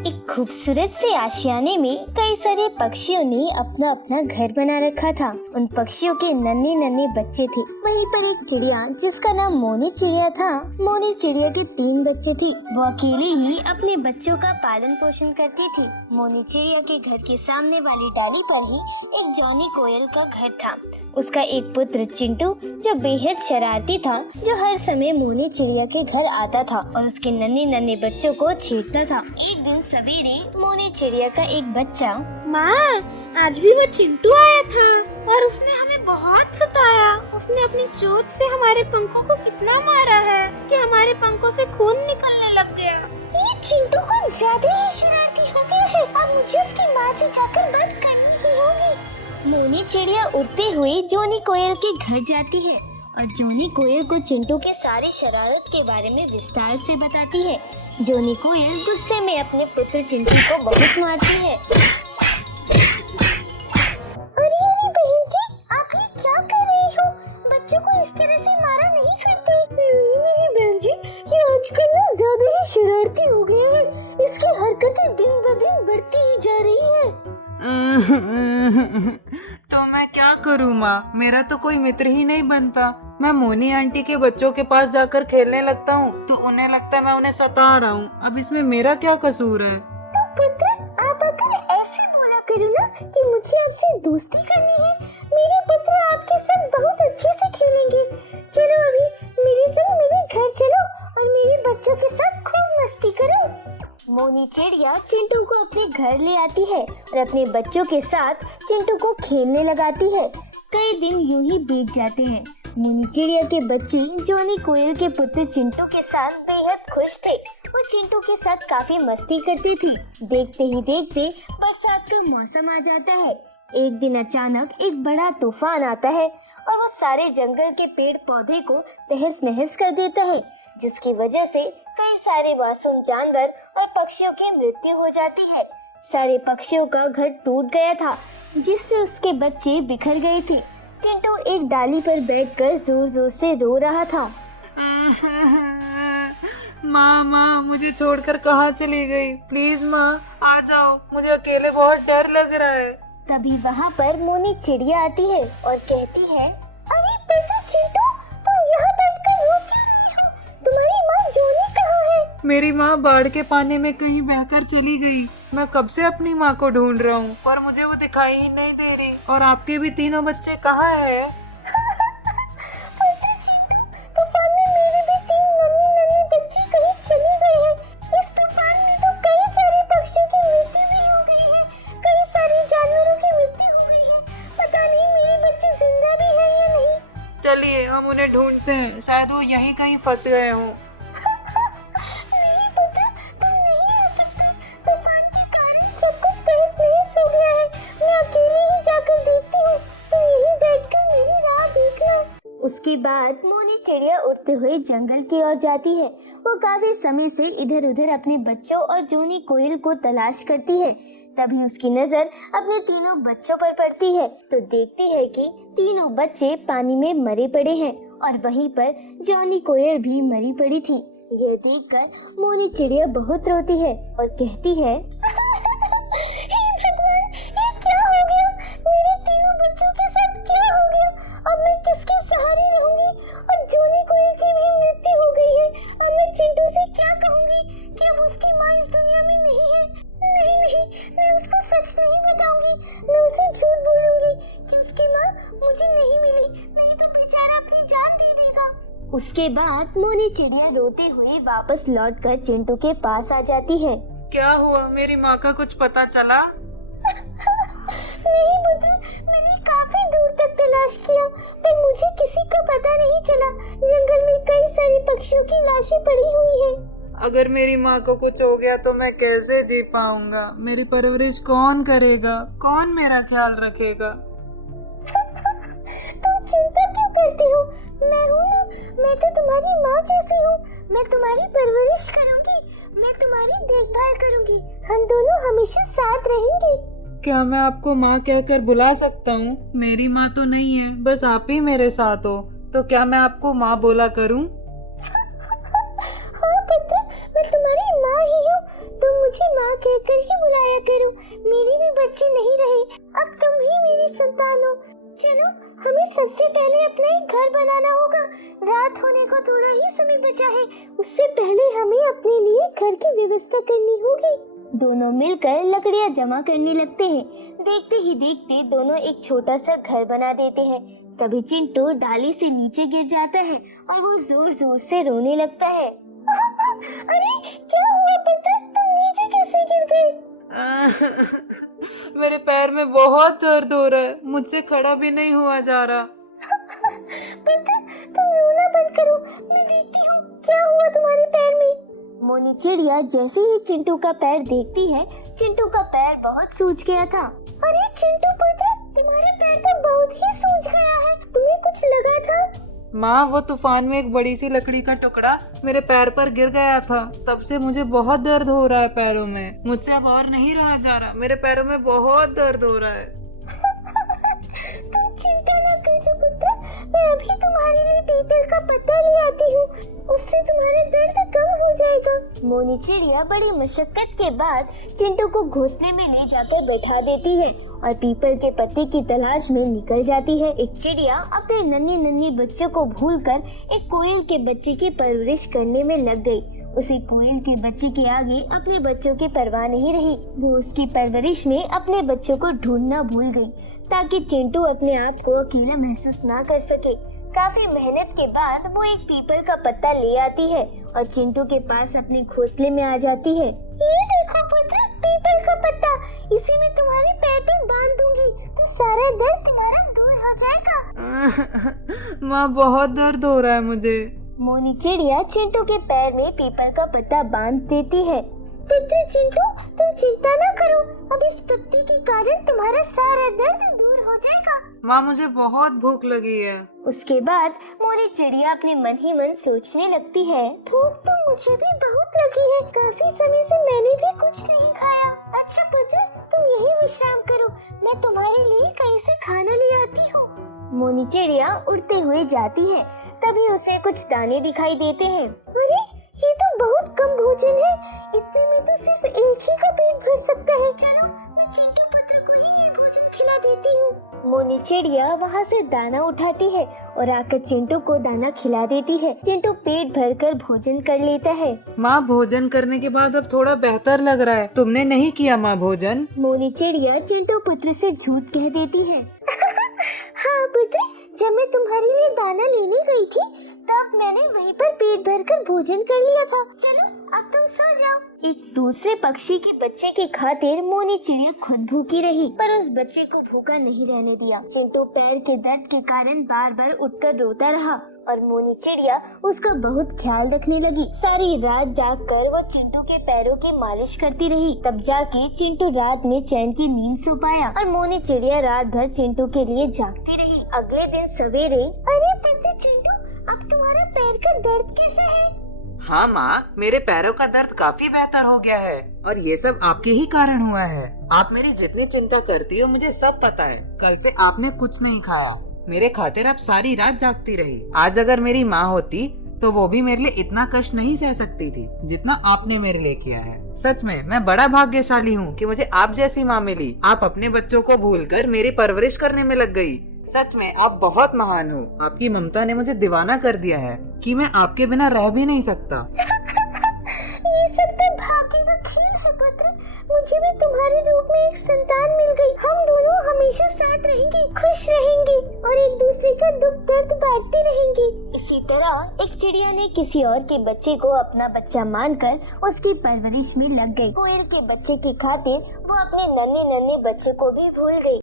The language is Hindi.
एक खूबसूरत से आशियाने में कई सारे पक्षियों ने अपना अपना घर बना रखा था। उन पक्षियों के नन्हे नन्हे बच्चे थे। वहीं पर एक चिड़िया जिसका नाम मोनी चिड़िया था। मोनी चिड़िया के 3 बच्चे थी। वो अकेले ही अपने बच्चों का पालन पोषण करती थी। मोनी चिड़िया के घर के सामने वाली डाली पर ही एक जॉनी कोयल का घर था। उसका एक पुत्र चिंटू जो बेहद शरारती था, जो हर समय मोनी चिड़िया के घर आता था और उसके नन्हे नन्हे बच्चों को छेड़ता था। एक दिन सवेरे मोनी चिड़िया का एक बच्चा, माँ, आज भी वो चिंटू आया था और उसने हमें बहुत सताया। उसने अपनी चोट से हमारे पंखों को कितना मारा है कि हमारे पंखों से खून निकलने लग गया। ये चिंटू कुछ ज्यादा ही शरारती हो गया है। अब मुझे उसकी माँ से जाकर बात करनी ही होगी। मोनी चिड़िया उड़ते हुए जॉनी कोयल के घर जाती है और जॉनी कोयल को चिंटू की सारी शरारत के बारे में विस्तार से बताती है। जॉनी कोयल गुस्से में अपने पुत्र चिंटू को बहुत मारती है। अरे बहन जी, आप ये क्या कर रही हो? बच्चों को इस तरह से मारा नहीं करते। नहीं बहन जी, ये आजकल ना ज्यादा ही शरारती हो गया है। इसकी हरकतें दिन ब दिन बढ़ती ही जा रही है। तो मैं क्या करूँ माँ, मेरा तो कोई मित्र ही नहीं बनता। मैं मोनी आंटी के बच्चों के पास जाकर खेलने लगता हूँ तो उन्हें लगता है मैं उन्हें सता रहा हूँ। अब इसमें मेरा क्या कसूर है? तो पुत्र, आप अगर ऐसे बोला करो ना कि मुझे आपसे दोस्ती करनी है, मेरे पुत्र आपके साथ बहुत अच्छे से खेलेंगे। चलो अभी मेरे संग मेरे घर चलो और मेरे बच्चों के साथ खूब मस्ती करो। मोनी चिड़िया चिंटू को अपने घर ले आती है और अपने बच्चों के साथ चिंटू को खेलने लगाती है। कई दिन यूं ही बीत जाते हैं। मोनी चिड़िया के बच्चे जॉनी कोयल के पुत्र चिंटू के साथ बेहद खुश थे। वो चिंटू के साथ काफी मस्ती करती थी। देखते ही देखते बरसात का मौसम आ जाता है। एक दिन अचानक एक बड़ा तूफान आता है और वो सारे जंगल के पेड़ पौधे को तहस नहस कर देता है, जिसकी वजह से कई सारे मासूम जानवर और पक्षियों की मृत्यु हो जाती है। सारे पक्षियों का घर टूट गया था, जिससे उसके बच्चे बिखर गए थे। चिंटू एक डाली पर बैठकर जोर जोर से रो रहा था। माँ, मुझे छोड़कर कहाँ चली गई? प्लीज माँ, आ जाओ, मुझे अकेले बहुत डर लग रहा है। तभी वहाँ पर मोनी चिड़िया आती है और कहती है, अरे पुत्र चिंटू, तुम यहाँ बैठकर रो क्यों रही हो? तुम्हारी माँ जॉनी कहाँ है? मेरी माँ बाढ़ के पानी में कहीं बहकर चली गई। मैं कब से अपनी माँ को ढूंढ रहा हूँ पर मुझे वो दिखाई ही नहीं दे रही। और आपके भी तीनों बच्चे कहाँ हैं? पुत्र चिंटू, तूफान में मेरे भी 3 नन्हे बच्चे कहीं चले गए हैं। इस तूफान में तो कई सारे पक्षियों की मृत्यु भी हो गई है, कई सारे जानवरों की मृत्यु हो गई है। पता नहीं मेरे बच्चे जिंदा भी हैं या नहीं। चलिए हम उन्हें ढूंढते हैं, शायद वो यहीं कहीं फंस गए हों। नहीं पुत्र, तुम नहीं आ सकते। तूफान के कारण सब कुछ तहस नहस हो गया है। मैं अकेले ही जाकर देखती हूँ, तुम यहीं बैठकर मेरी राह देखना। उसके बाद मोनी चिड़िया उड़ते हुए जंगल की ओर जाती है। वो काफी समय से इधर उधर अपने बच्चों और जॉनी कोयल को तलाश करती है। तभी उसकी नजर अपने तीनों बच्चों पर पड़ती है तो देखती है कि तीनों बच्चे पानी में मरे पड़े हैं और वहीं पर जॉनी कोयल भी मरी पड़ी थी। यह देखकर मोनी चिड़िया बहुत रोती है और कहती है, हे भगवान, ये क्या हो गया? मेरे तीनों बच्चों के साथ क्या हो गया? अब मैं किसके सहारे रहूंगी? और जॉनी कोयल की भी मृत्यु हो गई है। अब मैं चिंटू से क्या कहूंगी कि अब उसकी माँ इस दुनिया में नहीं है? नहीं, मैं उसको सच नहीं बताऊंगी। मैं उसे झूठ बोलूंगी कि उसकी माँ मुझे नहीं मिली, नहीं तो बेचारा अपनी जान दे देगा। उसके बाद मोनी चिड़िया रोते हुए वापस लौटकर चिंटू के पास आ जाती है। क्या हुआ? मेरी माँ का कुछ पता चला? नहीं पुत्र, मैंने काफी दूर तक तलाश किया पर मुझे किसी का पता नहीं चला। जंगल में कई सारे पक्षियों की लाशें पड़ी हुई हैं। अगर मेरी माँ को कुछ हो गया तो मैं कैसे जी पाऊंगा? मेरी परवरिश कौन करेगा? कौन मेरा ख्याल रखेगा? तुम चिंता क्यों करते हो? मैं हूँ ना, मैं तो तुम्हारी माँ जैसी हूँ। मैं तुम्हारी परवरिश करूँगी, मैं तुम्हारी देखभाल करूँगी। हम दोनों हमेशा साथ रहेंगे। क्या मैं आपको माँ कहकर बुला सकता हूँ? मेरी माँ तो नहीं है, बस आप ही मेरे साथ हो। तो क्या मैं आपको माँ बोला करूँ? हाँ पुत्र, मैं तुम्हारी माँ ही हूँ। तुम मुझे माँ कह थोड़ा ही समय बचा है, उससे पहले हमें अपने लिए घर की व्यवस्था करनी होगी। दोनों मिलकर लकड़ियां जमा करने लगते हैं। देखते ही देखते दोनों एक छोटा सा घर बना देते हैं। तभी चिंटू डाली से नीचे गिर जाता है और वो जोर जोर से रोने लगता है। अरे क्या हुआ पुत्र, तुम नीचे कैसे गिर गए? मेरे पैर में बहुत दर्द हो रहा है, मुझसे खड़ा भी नहीं हुआ जा रहा। पुत्र तुम रोना बंद करो, मैं देखती हूँ क्या हुआ तुम्हारे पैर में। मोनी चिड़िया जैसे ही चिंटू का पैर देखती है, चिंटू का पैर बहुत सूज गया था। अरे चिंटू पुत्र, तुम्हारे पैर तो बहुत ही सूज गया है, तुम्हें कुछ लगा था? माँ, वो तूफान में एक बड़ी सी लकड़ी का टुकड़ा मेरे पैर पर गिर गया था, तब से मुझे बहुत दर्द हो रहा है पैरों में। मुझसे अब और नहीं रहा जा रहा, मेरे पैरों में बहुत दर्द हो रहा है। तुम चिंता न करो पुत्र, मैं अभी तुम्हारे लिए पीपल का पत्ता ले आती हूँ, उससे तुम्हारा दर्द कम हो जाएगा। मोनी चिड़िया बड़ी मशक्कत के बाद चिंटू को घोंसले में ले जाकर बैठा देती है और पीपल के पत्ते की तलाश में निकल जाती है। एक चिड़िया अपने नन्ही नन्ही बच्चों को भूलकर एक कोयल के बच्चे की परवरिश करने में लग गई। उसे कोयल के बच्चे के आगे अपने बच्चों की परवाह नहीं रही। वो उसकी परवरिश में अपने बच्चों को ढूंढना भूल गई ताकि चिंटू अपने आप को अकेला महसूस ना कर सके। काफी मेहनत के बाद वो एक पीपल का पत्ता ले आती है और चिंटू के पास अपने घोंसले में आ जाती है। ये देखो पुत्र, पीपल का पत्ता, इसे मैं तुम्हारे पैर पर बांध दूंगी तो सारा दर्द तुम्हारा दूर हो जाएगा। माँ, बहुत दर्द हो रहा है मुझे। मोनी चिड़िया चिंटू के पैर में पीपल का पत्ता बांध देती है। पुत्र चिंटू, तुम चिंता न करो, अब इस पत्ते के कारण तुम्हारा सारा दर्द दूर हो जाएगा। माँ, मुझे बहुत भूख लगी है। उसके बाद मोनी चिड़िया अपने मन ही मन सोचने लगती है, भूख तो मुझे भी बहुत लगी है, काफी समय से मैंने भी कुछ नहीं खाया। अच्छा पुत्र, तुम यहीं विश्राम करो, मैं तुम्हारे लिए कहीं से खाना ले आती हूँ। मोनी चिड़िया उड़ते हुए जाती है, तभी उसे कुछ दाने दिखाई देते हैं। अरे ये तो बहुत कम भोजन है, इतने में तो सिर्फ एक ही का पेट भर सकता है। चलो मैं चिंटू पुत्र को ही ये भोजन खिला देती हूँ। मोनी चिड़िया वहाँ से दाना उठाती है और आकर चिंटू को दाना खिला देती है। चिंटू पेट भरकर भोजन कर लेता है। माँ, भोजन करने के बाद अब थोड़ा बेहतर लग रहा है। तुमने नहीं किया माँ भोजन? मोनी चिड़िया चिंटू पुत्र से झूठ कह देती है। हाँ पुत्र, जब मैं तुम्हारे लिए दाना लेने गई थी तब मैंने वहीं पर पेट भरकर भोजन कर लिया था। चलो अब तुम सो जाओ। एक दूसरे पक्षी के बच्चे के खातिर मोनी चिड़िया खुद भूखी रही, पर उस बच्चे को भूखा नहीं रहने दिया। चिंटू पैर के दर्द के कारण बार बार उठकर रोता रहा और मोनी चिड़िया उसका बहुत ख्याल रखने लगी। सारी रात जागकर वो चिंटू के पैरों की मालिश करती रही, तब जाके चिंटू रात में चैन की नींद सो पाया और मोनी चिड़िया रात भर चिंटू के लिए जागती रही। अगले दिन सवेरे, अरे पुत्र चिंटू, अब तुम्हारा पैर का दर्द कैसा है? हाँ माँ, मेरे पैरों का दर्द काफी बेहतर हो गया है और ये सब आपके ही कारण हुआ है। आप मेरी जितनी चिंता करती हो मुझे सब पता है। कल से आपने कुछ नहीं खाया, मेरे खातिर आप सारी रात जागती रही। आज अगर मेरी माँ होती तो वो भी मेरे लिए इतना कष्ट नहीं सह सकती थी जितना आपने मेरे लिए किया है। सच में मैं बड़ा भाग्यशाली हूँ कि मुझे आप जैसी माँ मिली। आप अपने बच्चों को भूलकर मेरी परवरिश करने में लग गई। सच में आप बहुत महान हो। आपकी ममता ने मुझे दीवाना कर दिया है कि मैं आपके बिना रह भी नहीं सकता। ये सब तो भाग्य का खेल है पुत्र, मुझे भी तुम्हारे रूप में एक संतान मिल गई। हम दोनों हमेशा साथ रहेंगे, खुश रहेंगे और एक दूसरे का दुख दर्द बांटते रहेंगे। इसी तरह एक चिड़िया ने किसी और के बच्चे को अपना बच्चा मानकर उसकी परवरिश में लग गई। कोयल के बच्चे की खातिर वो अपने नन्हे नन्हे बच्चे को भी भूल गई।